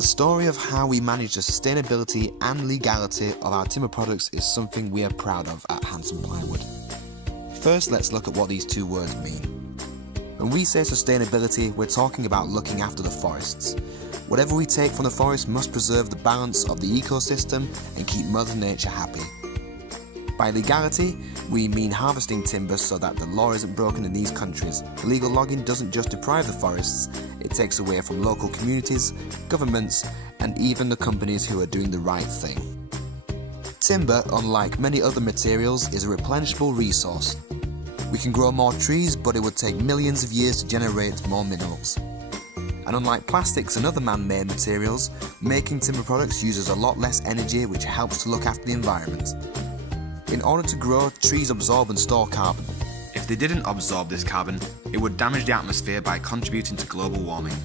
The story of how we manage the sustainability and legality of our timber products is something we are proud of at Hudson Plywood. First, let's look at what these two words mean. When we say sustainability, we're talking about looking after the forests. Whatever we take from the forest must preserve the balance of the ecosystem and keep Mother Nature happy. By legality, we mean harvesting timber so that the law isn't broken in these countries. Illegal logging doesn't just deprive the forests, it takes away from local communities, governments, and even the companies who are doing the right thing. Timber, unlike many other materials, is a replenishable resource. We can grow more trees, but it would take millions of years to generate more minerals. And unlike plastics and other man-made materials, making timber products uses a lot less energy, which helps to look after the environment. In order to grow, trees absorb and store carbon. If they didn't absorb this carbon, it would damage the atmosphere by contributing to global warming.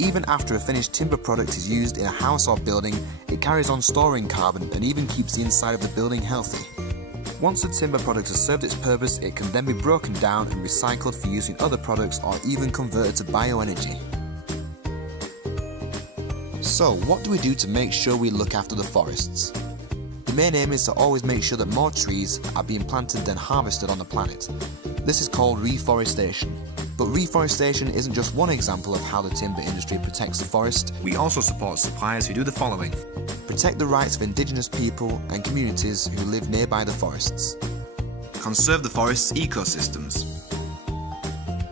Even after a finished timber product is used in a house or building, it carries on storing carbon and even keeps the inside of the building healthy. Once the timber product has served its purpose, it can then be broken down and recycled for use in other products or even converted to bioenergy. So, what do we do to make sure we look after the forests? The main aim is to always make sure that more trees are being planted than harvested on the planet. This is called reforestation. But reforestation isn't just one example of how the timber industry protects the forest. We also support suppliers who do the following. Protect the rights of indigenous people and communities who live nearby the forests. Conserve the forest's ecosystems.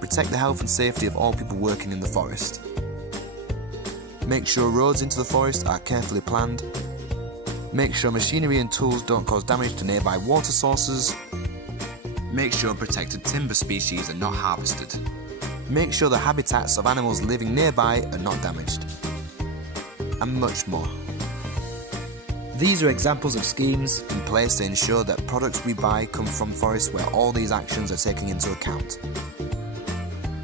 Protect the health and safety of all people working in the forest. Make sure roads into the forest are carefully planned. Make sure machinery and tools don't cause damage to nearby water sources. Make sure protected timber species are not harvested. Make sure the habitats of animals living nearby are not damaged. And much more. These are examples of schemes in place to ensure that products we buy come from forests where all these actions are taken into account.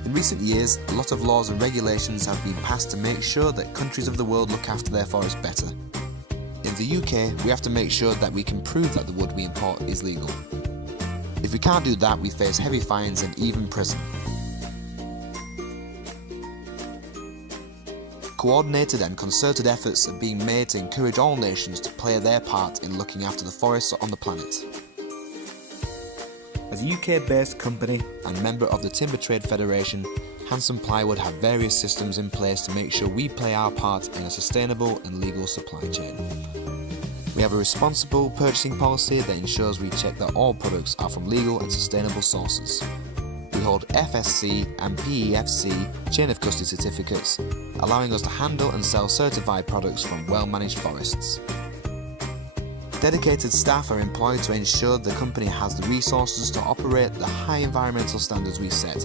In recent years, a lot of laws and regulations have been passed to make sure that countries of the world look after their forests better. In the UK, we have to make sure that we can prove that the wood we import is legal. If we can't do that, we face heavy fines and even prison. Coordinated and concerted efforts are being made to encourage all nations to play their part in looking after the forests on the planet. As a UK-based company and member of the Timber Trade Federation, Hudson Plywood have various systems in place to make sure we play our part in a sustainable and legal supply chain. We have a responsible purchasing policy that ensures we check that all products are from legal and sustainable sources. We hold FSC and PEFC chain of custody certificates, allowing us to handle and sell certified products from well-managed forests. Dedicated staff are employed to ensure the company has the resources to operate the high environmental standards we set.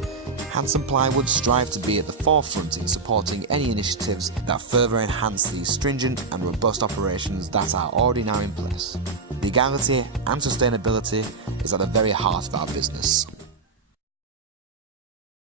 Hudson Plywood strive to be at the forefront in supporting any initiatives that further enhance these stringent and robust operations that are already now in place. Legality and sustainability is at the very heart of our business.